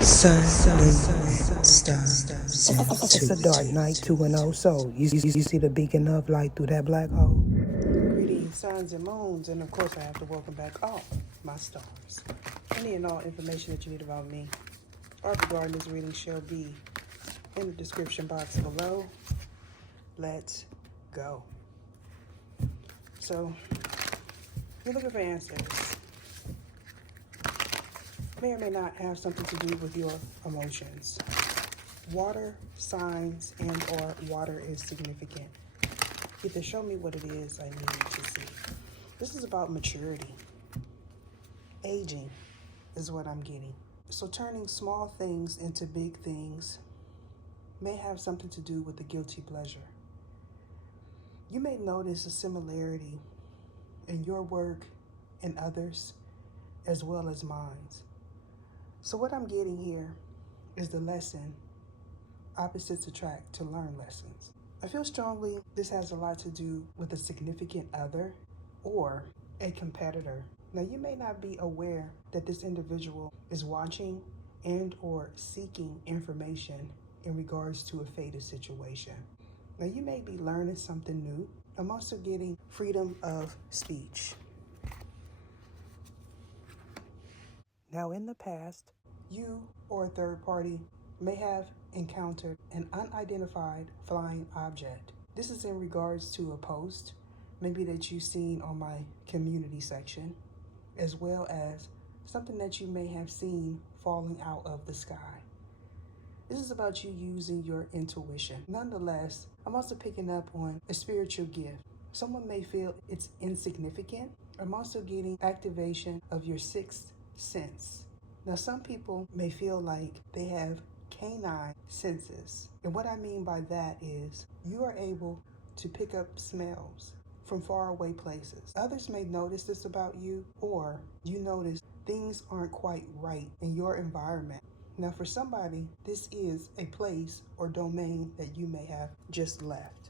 Sun, moon, stars. It's a dark night, 2-0. So, you see the beacon of light through that black hole? Greetings, suns and moons, and of course, I have to welcome back all my stars. Any and all information that you need about me or regarding this reading shall be in the description box below. Let's go. So, if you're looking for answers, may or may not have something to do with your emotions. Water signs and or water is significant. Either show me what it is I need to see. This is about maturity. Aging is what I'm getting. So turning small things into big things may have something to do with the guilty pleasure. You may notice a similarity in your work and others as well as mine. So what I'm getting here is the lesson opposites attract to learn lessons. I feel strongly this has a lot to do with a significant other or a competitor. Now, you may not be aware that this individual is watching and or seeking information in regards to a fated situation. Now, you may be learning something new. I'm also getting freedom of speech. Now, in the past, you or a third party may have encountered an unidentified flying object. This is in regards to a post, maybe that you've seen on my community section, as well as something that you may have seen falling out of the sky. This is about you using your intuition. Nonetheless, I'm also picking up on a spiritual gift. Someone may feel it's insignificant. I'm also getting activation of your sixth sense. Now, some people may feel like they have canine senses. And what I mean by that is you are able to pick up smells from faraway places. Others may notice this about you, or you notice things aren't quite right in your environment. Now, for somebody, this is a place or domain that you may have just left.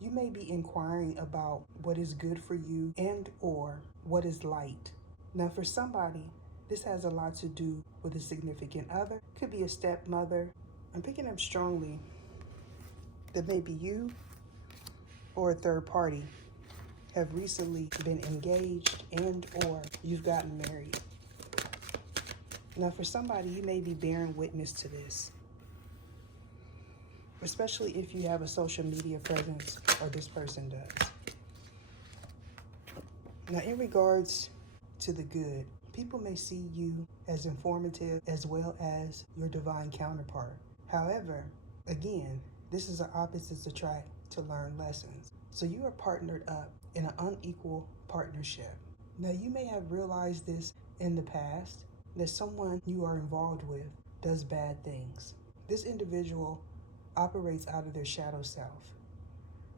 You may be inquiring about what is good for you and or what is light. Now, for somebody, this has a lot to do with a significant other. Could be a stepmother. I'm picking up strongly that maybe you or a third party have recently been engaged and or you've gotten married. Now, for somebody, you may be bearing witness to this, especially if you have a social media presence or this person does. Now, in regards to the good, people may see you as informative as well as your divine counterpart. However, again, this is an opposites attract to learn lessons. So you are partnered up in an unequal partnership. Now, you may have realized this in the past, that someone you are involved with does bad things. This individual operates out of their shadow self.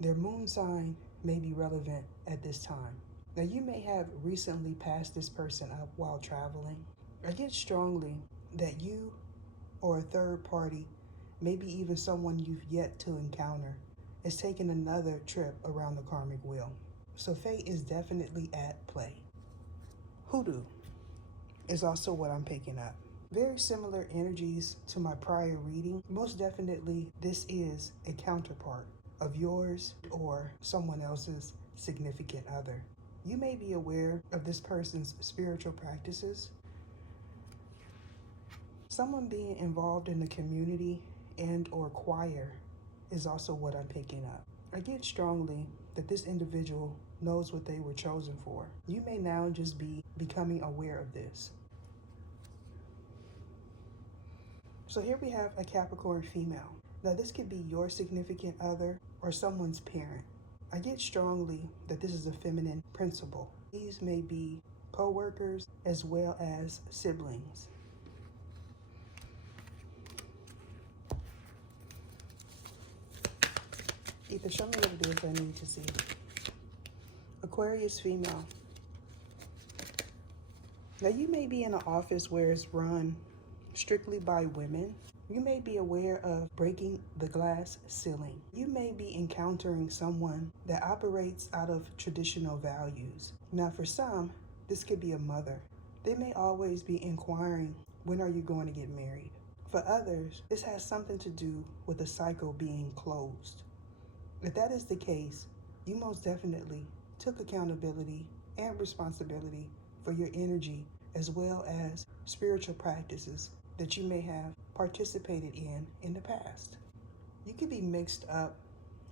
Their moon sign may be relevant at this time. Now, you may have recently passed this person up while traveling. I get strongly that you or a third party, maybe even someone you've yet to encounter, is taking another trip around the karmic wheel. So fate is definitely at play. Hoodoo is also what I'm picking up. Very similar energies to my prior reading. Most definitely, this is a counterpart of yours or someone else's significant other. You may be aware of this person's spiritual practices. Someone being involved in the community and or choir is also what I'm picking up. I get strongly that this individual knows what they were chosen for. You may now just be becoming aware of this. So here we have a Capricorn female. Now, this could be your significant other or someone's parent. I get strongly that this is a feminine principle. These may be co-workers as well as siblings. Ether, show me what it is I need to see. Aquarius female. Now, you may be in an office where it's run strictly by women. You may be aware of breaking the glass ceiling. You may be encountering someone that operates out of traditional values. Now, for some, this could be a mother. They may always be inquiring, when are you going to get married? For others, this has something to do with a cycle being closed. If that is the case, you most definitely took accountability and responsibility for your energy as well as spiritual practices that you may have participated in the past. You could be mixed up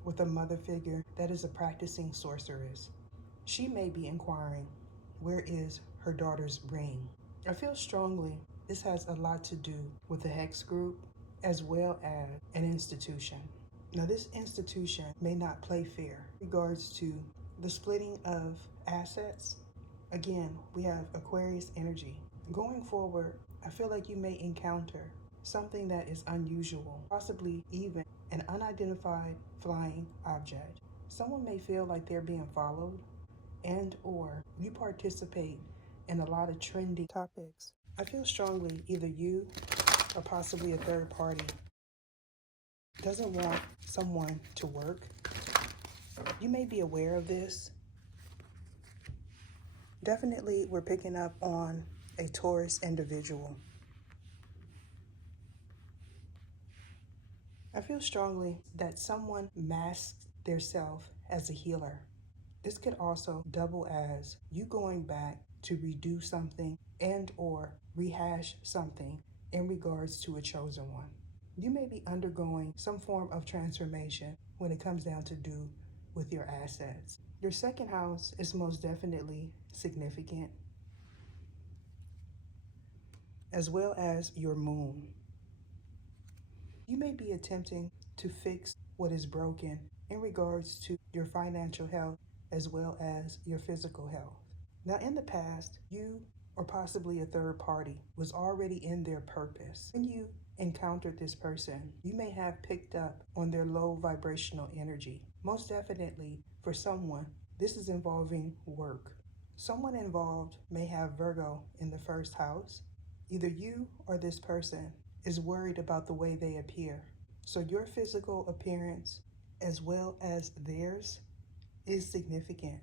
with a mother figure that is a practicing sorceress. She may be inquiring, where is her daughter's ring? I feel strongly this has a lot to do with the Hex group as well as an institution. Now, this institution may not play fair in regards to the splitting of assets. Again, we have Aquarius energy. Going forward, I feel like you may encounter something that is unusual, possibly even an unidentified flying object. Someone may feel like they're being followed, and or you participate in a lot of trending topics. I feel strongly either you or possibly a third party doesn't want someone to work. You may be aware of this. Definitely, we're picking up on a Taurus individual. I feel strongly that someone masks their self as a healer. This could also double as you going back to redo something and or rehash something in regards to a chosen one. You may be undergoing some form of transformation when it comes down to do with your assets. Your second house is most definitely significant, as well as your moon. You may be attempting to fix what is broken in regards to your financial health as well as your physical health. Now, in the past, you or possibly a third party was already in their purpose. When you encountered this person, you may have picked up on their low vibrational energy. Most definitely, for someone, this is involving work. Someone involved may have Virgo in the first house. Either you or this person is worried about the way they appear. So your physical appearance as well as theirs is significant.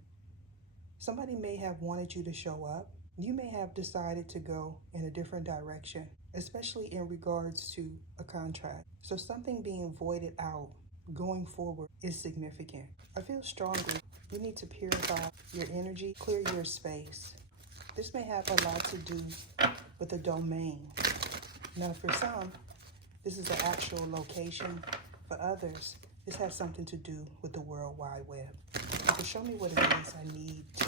Somebody may have wanted you to show up. You may have decided to go in a different direction, especially in regards to a contract. So something being voided out going forward is significant. I feel strongly you need to purify your energy, clear your space. This may have a lot to do with a domain. Now, for some, this is an actual location. For others, this has something to do with the World Wide Web. You can show me what it is I need to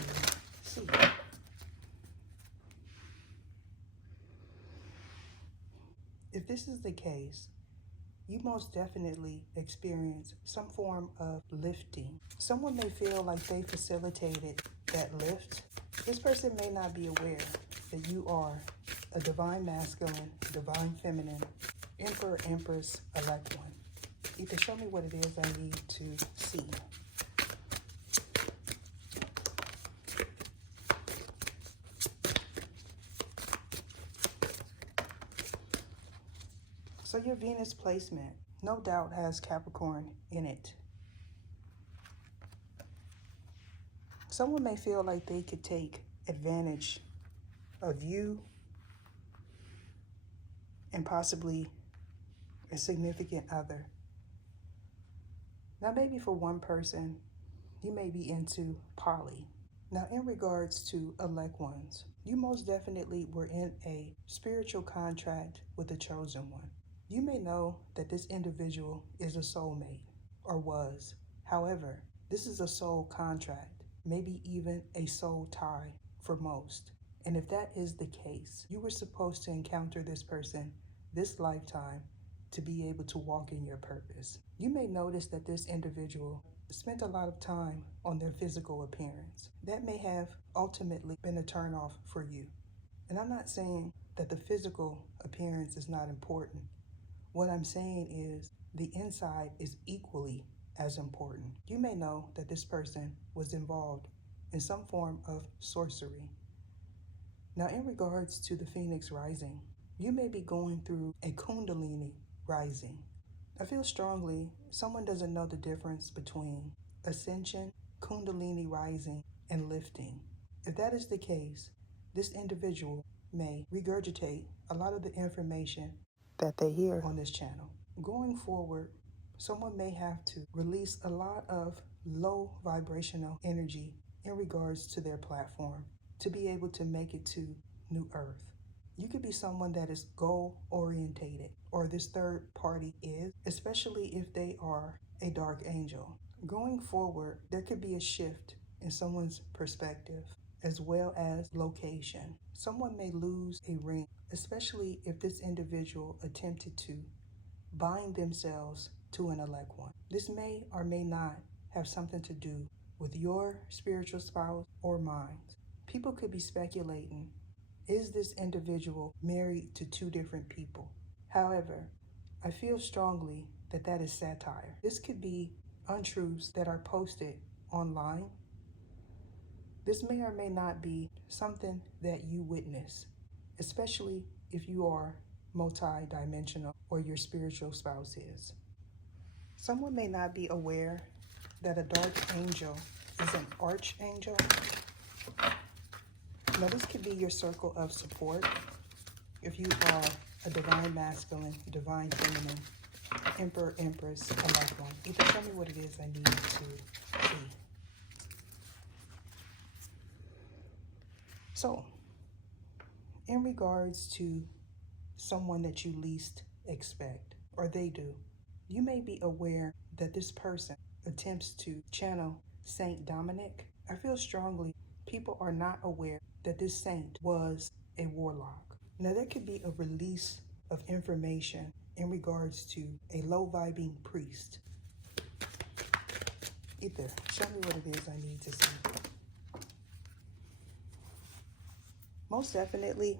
see. If this is the case, you most definitely experience some form of lifting. Someone may feel like they facilitated that lift. This person may not be aware that you are a divine masculine, divine feminine, emperor, empress, elect one. You can show me what it is I need to see. So your Venus placement, no doubt, has Capricorn in it. Someone may feel like they could take advantage of you and possibly a significant other. Now, maybe for one person, you may be into poly. Now, in regards to elect ones, you most definitely were in a spiritual contract with the chosen one. You may know that this individual is a soulmate, or was. However, this is a soul contract, maybe even a soul tie for most. And if that is the case, you were supposed to encounter this person this lifetime to be able to walk in your purpose. You may notice that this individual spent a lot of time on their physical appearance. That may have ultimately been a turnoff for you. And I'm not saying that the physical appearance is not important. What I'm saying is the inside is equally as important. You may know that this person was involved in some form of sorcery. Now, in regards to the Phoenix rising, you may be going through a Kundalini rising. I feel strongly someone doesn't know the difference between ascension, Kundalini rising, and lifting. If that is the case, this individual may regurgitate a lot of the information that they hear on this channel. Going forward, someone may have to release a lot of low vibrational energy in regards to their platform to be able to make it to New Earth. You could be someone that is goal orientated, or this third party is, especially if they are a dark angel. Going forward, there could be a shift in someone's perspective as well as location. Someone may lose a ring, especially if this individual attempted to bind themselves to an elect one. This may or may not have something to do with your spiritual spouse or mine. People could be speculating, is this individual married to two different people? However, I feel strongly that that is satire. This could be untruths that are posted online. This may or may not be something that you witness, especially if you are multi-dimensional or your spiritual spouse is. Someone may not be aware that a dark angel is an archangel. Now, this could be your circle of support. If you are a divine masculine, divine feminine, emperor, empress, elect one, you can tell me what it is I need to see. So, in regards to someone that you least expect, or they do, you may be aware that this person attempts to channel Saint Dominic. I feel strongly people are not aware that this saint was a warlock. Now, there could be a release of information in regards to a low-vibing priest. Ether, show me what it is I need to see. Most definitely,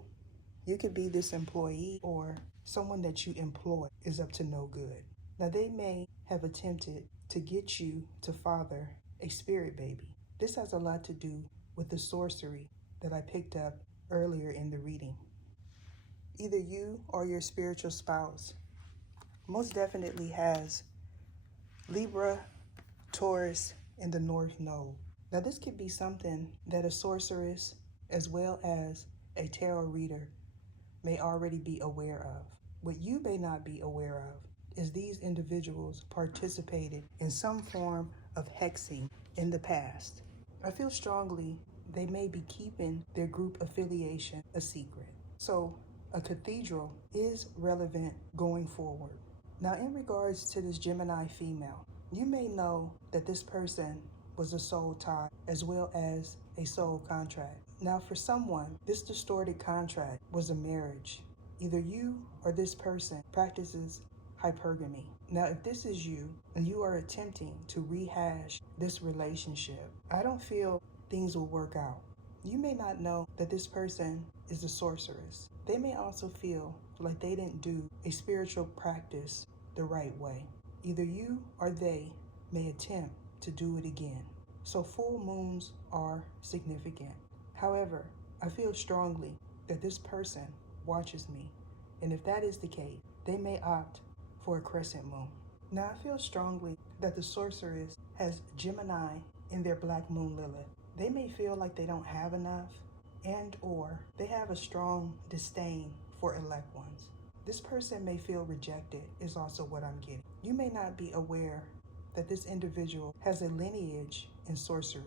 you could be this employee or someone that you employ is up to no good. Now, they may have attempted to get you to father a spirit baby. This has a lot to do with the sorcery that I picked up earlier in the reading. Either you or your spiritual spouse most definitely has Libra, Taurus, and the North Node. Now, this could be something that a sorceress as well as a tarot reader may already be aware of. What you may not be aware of is these individuals participated in some form of hexing in the past. I feel strongly they may be keeping their group affiliation a secret. So a cathedral is relevant going forward. Now, in regards to this Gemini female, you may know that this person was a soul tie as well as a soul contract. Now, for someone, this distorted contract was a marriage. Either you or this person practices hypergamy. Now, if this is you and you are attempting to rehash this relationship, I don't feel things will work out. You may not know that this person is a sorceress. They may also feel like they didn't do a spiritual practice the right way. Either you or they may attempt to do it again. So full moons are significant. However, I feel strongly that this person watches me, and if that is the case, they may opt for a crescent moon. Now, I feel strongly that the sorceress has Gemini in their black moon Lilith. They may feel like they don't have enough, and or they have a strong disdain for elect ones. This person may feel rejected is also what I'm getting. You may not be aware that this individual has a lineage in sorcery.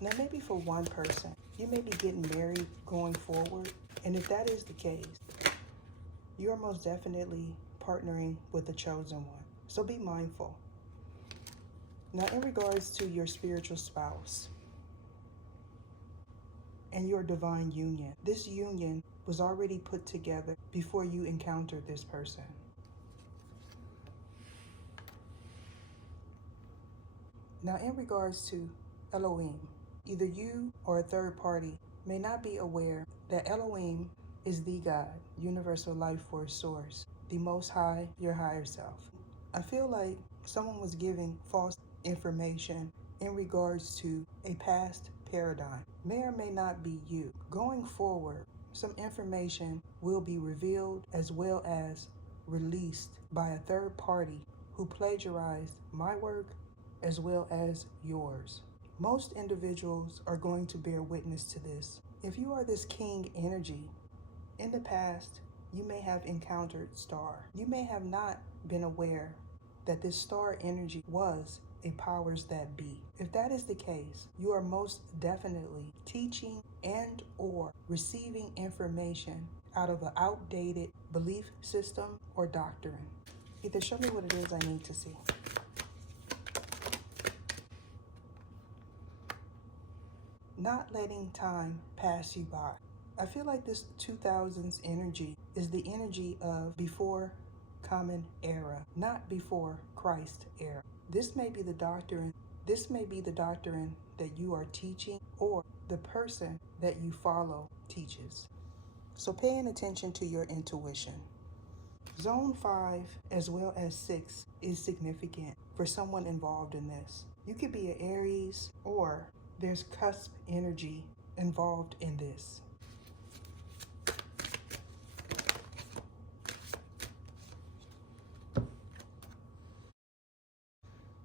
Now, maybe for one person, you may be getting married going forward, and if that is the case, you are most definitely partnering with the chosen one. So be mindful. Now, in regards to your spiritual spouse and your divine union, this union was already put together before you encountered this person. Now, in regards to Elohim, either you or a third party may not be aware that Elohim is the God, universal life force source, the most high, your higher self. I feel like someone was giving false information in regards to a past paradigm. May or may not be you. Going forward, some information will be revealed as well as released by a third party who plagiarized my work as well as yours. Most individuals are going to bear witness to this. If you are this king energy, in the past, you may have encountered star. You may have not been aware that this star energy was a powers that be. If that is the case, you are most definitely teaching and or receiving information out of an outdated belief system or doctrine. Either show me what it is I need to see. Not letting time pass you by. I feel like this 2000s energy is the energy of before Common Era, not before Christ era. This may be the doctrine that you are teaching or the person that you follow teaches. So paying attention to your intuition. Zone 5 as well as 6 is significant for someone involved in this. You could be an Aries or there's cusp energy involved in this.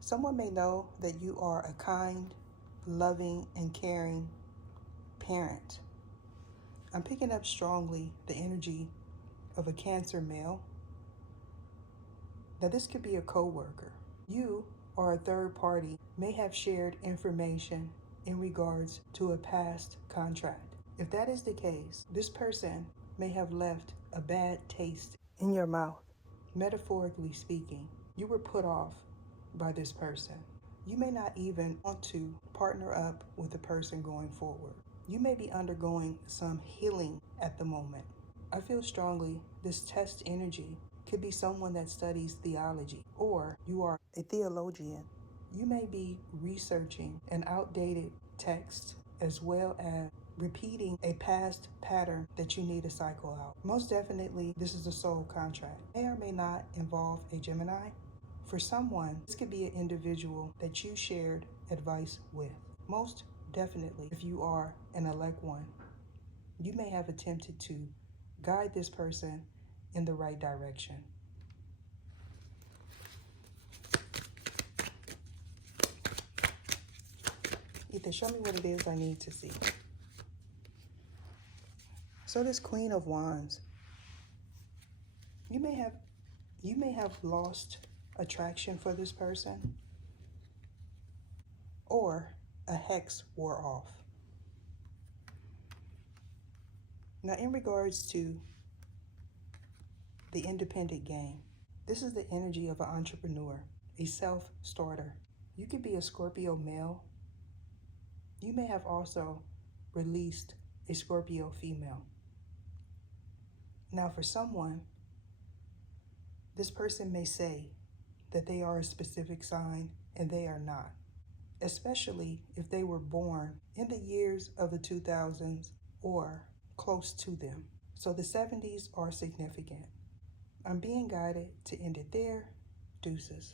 Someone may know that you are a kind, loving, and caring parent. I'm picking up strongly the energy of a Cancer male. Now this could be a co-worker. You or a third party may have shared information in regards to a past contract. If that is the case, this person may have left a bad taste in your mouth. Metaphorically speaking, you were put off by this person. You may not even want to partner up with the person going forward. You may be undergoing some healing at the moment. I feel strongly this test energy could be someone that studies theology, or you are a theologian. You may be researching an outdated text as well as repeating a past pattern that you need to cycle out. Most definitely, this is a soul contract. May or may not involve a Gemini. For someone, this could be an individual that you shared advice with. Most definitely, if you are an elect one, you may have attempted to guide this person in the right direction. Ether, show me what it is I need to see. So this Queen of Wands, you may have lost attraction for this person, or a hex wore off. Now in regards to the independent game, this is the energy of an entrepreneur, a self-starter. You could be a Scorpio male. You may have also released a Scorpio female. Now for someone, this person may say that they are a specific sign and they are not, especially if they were born in the years of the 2000s or close to them. So the 70s are significant. I'm being guided to end it there. Deuces.